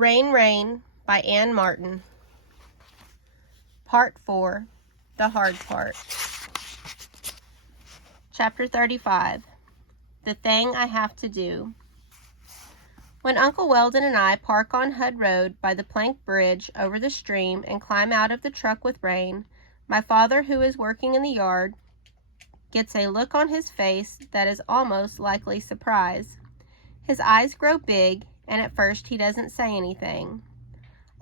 Rain, Rain by Anne Martin. Part 4, The Hard Part. Chapter 35, The Thing I Have to Do. When Uncle Weldon and I park on Hud Road by the plank bridge over the stream and climb out of the truck with Rain, my father, who is working in the yard, gets a look on his face that is almost likely surprise. His eyes grow big, and at first he doesn't say anything.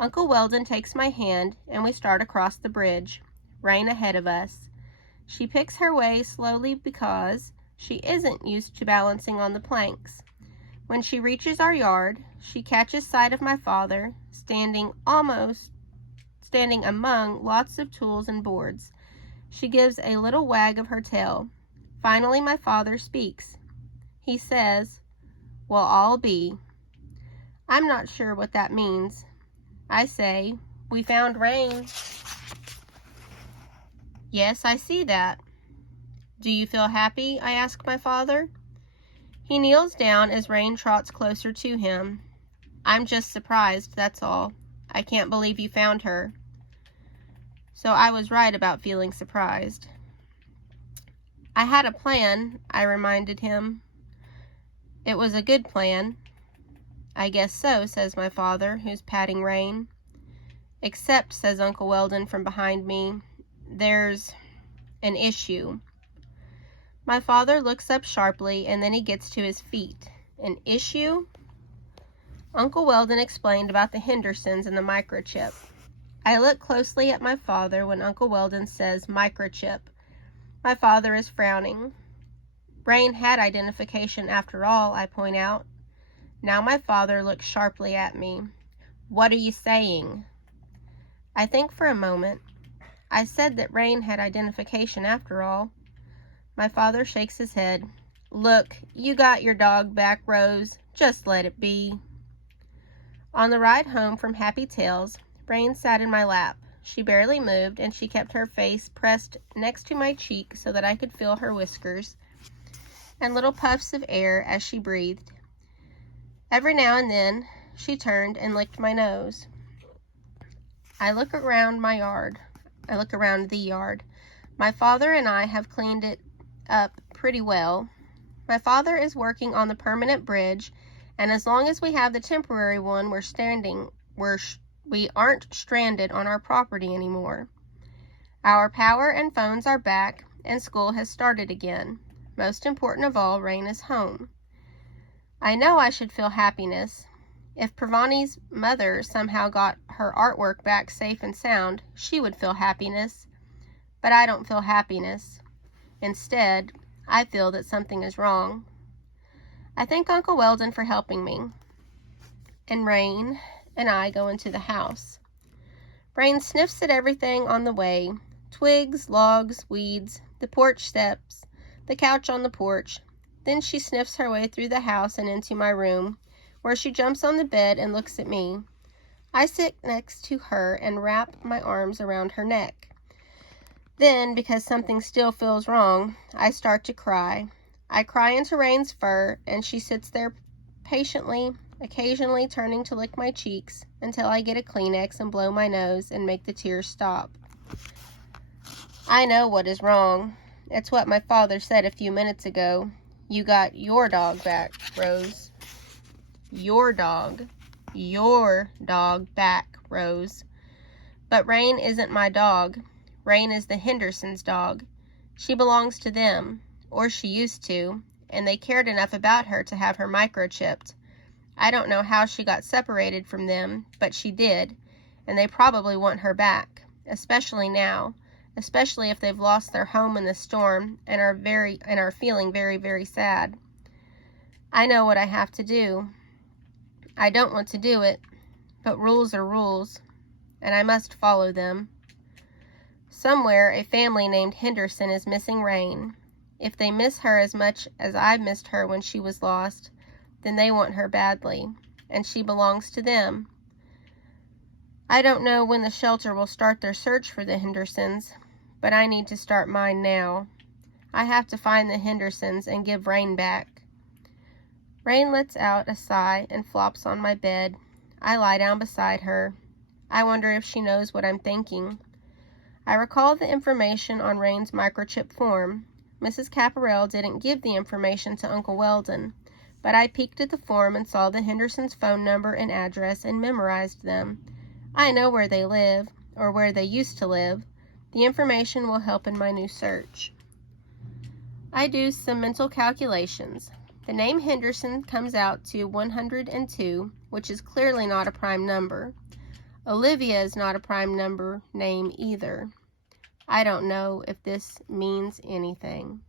Uncle Weldon takes my hand, and we start across the bridge, Rain ahead of us. She picks her way slowly because she isn't used to balancing on the planks. When she reaches our yard, she catches sight of my father, standing among lots of tools and boards. She gives a little wag of her tail. Finally, my father speaks. He says, "Well, I'll be." I'm not sure what that means. I say, "We found Rain." "Yes, I see that." "Do you feel happy?" I ask my father. He kneels down as Rain trots closer to him. "I'm just surprised, that's all. I can't believe you found her." So I was right about feeling surprised. "I had a plan," I reminded him. "It was a good plan." "I guess so," says my father, who's patting Rain. "Except," says Uncle Weldon from behind me, "there's an issue." My father looks up sharply, and then he gets to his feet. "An issue?" Uncle Weldon explained about the Hendersons and the microchip. I look closely at my father when Uncle Weldon says microchip. My father is frowning. Rain had identification after all, I point out. Now my father looks sharply at me. "What are you saying?" I think for a moment. I said that Rain had identification after all. My father shakes his head. "Look, you got your dog back, Rose. Just let it be." On the ride home from Happy Tales, Rain sat in my lap. She barely moved, and she kept her face pressed next to my cheek so that I could feel her whiskers and little puffs of air as she breathed. Every now and then, she turned and licked my nose. I look around the yard. My father and I have cleaned it up pretty well. My father is working on the permanent bridge, and as long as we have the temporary one, we aren't stranded on our property anymore. Our power and phones are back, and school has started again. Most important of all, Rain is home. I know I should feel happiness. If Pravani's mother somehow got her artwork back safe and sound, she would feel happiness. But I don't feel happiness. Instead, I feel that something is wrong. I thank Uncle Weldon for helping me. And Rain and I go into the house. Rain sniffs at everything on the way. Twigs, logs, weeds, the porch steps, the couch on the porch. Then she sniffs her way through the house and into my room, where she jumps on the bed and looks at me. I sit next to her and wrap my arms around her neck. Then, because something still feels wrong, I start to cry. I cry into Rain's fur, and she sits there patiently, occasionally turning to lick my cheeks until I get a Kleenex and blow my nose and make the tears stop. I know what is wrong. It's what my father said a few minutes ago. You got your dog back, Rose. Your dog back, Rose. But Rain isn't my dog. Rain is the Hendersons' dog. She belongs to them, or she used to, and they cared enough about her to have her microchipped. I don't know how she got separated from them, but she did, and they probably want her back, especially now, especially if they've lost their home in the storm and are feeling very, very sad. I know what I have to do. I don't want to do it, but rules are rules, and I must follow them. Somewhere, a family named Henderson is missing Rain. If they miss her as much as I missed her when she was lost, then they want her badly, and she belongs to them. I don't know when the shelter will start their search for the Hendersons, but I need to start mine now. I have to find the Hendersons and give Rain back. Rain lets out a sigh and flops on my bed. I lie down beside her. I wonder if she knows what I'm thinking. I recall the information on Rain's microchip form. Mrs. Caparel didn't give the information to Uncle Weldon, but I peeked at the form and saw the Hendersons' phone number and address and memorized them. I know where they live, or where they used to live. The information will help in my new search. I do some mental calculations. The name Henderson comes out to 102, which is clearly not a prime number. Olivia is not a prime number name either. I don't know if this means anything.